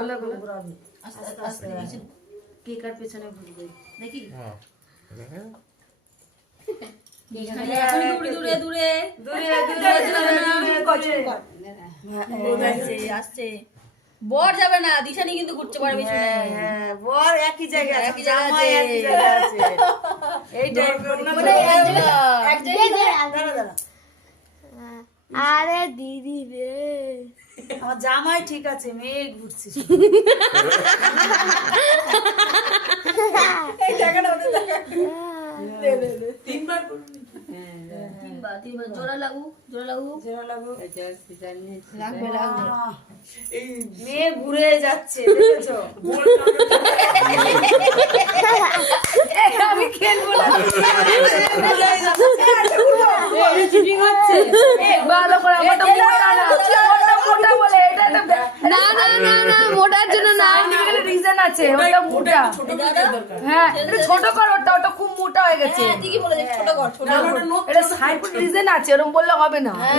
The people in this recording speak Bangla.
ঘোরাবি আস্তে আস্তে কে কার পেছনে ঘুরবে দেখি দূরে দূরে আসছে বর যাবে না দিশানি কিন্তু ঘুরতে পারবে বর একই জায়গায় আছে এইটা এক জায়গায় দাঁড়া আরে দিদি রে আমার জামাই ঠিক আছে মেয়ে ঘুরছে এই জায়গাটা ওদের দেখা তিনবার জোড়া লাগু মেয়ে ঘুরে যাচ্ছে দেখেছো আমি খেলবো না ভালো করে না না না না মোটার জন্য না রিজন আছে ওটা মোটা হ্যাঁ ছোট কর ওটা খুব মোটা হয়ে গেছে ঠিকই বলেছে ছোট কর এটা সাইড রিজন আছে এরকম বললে হবে না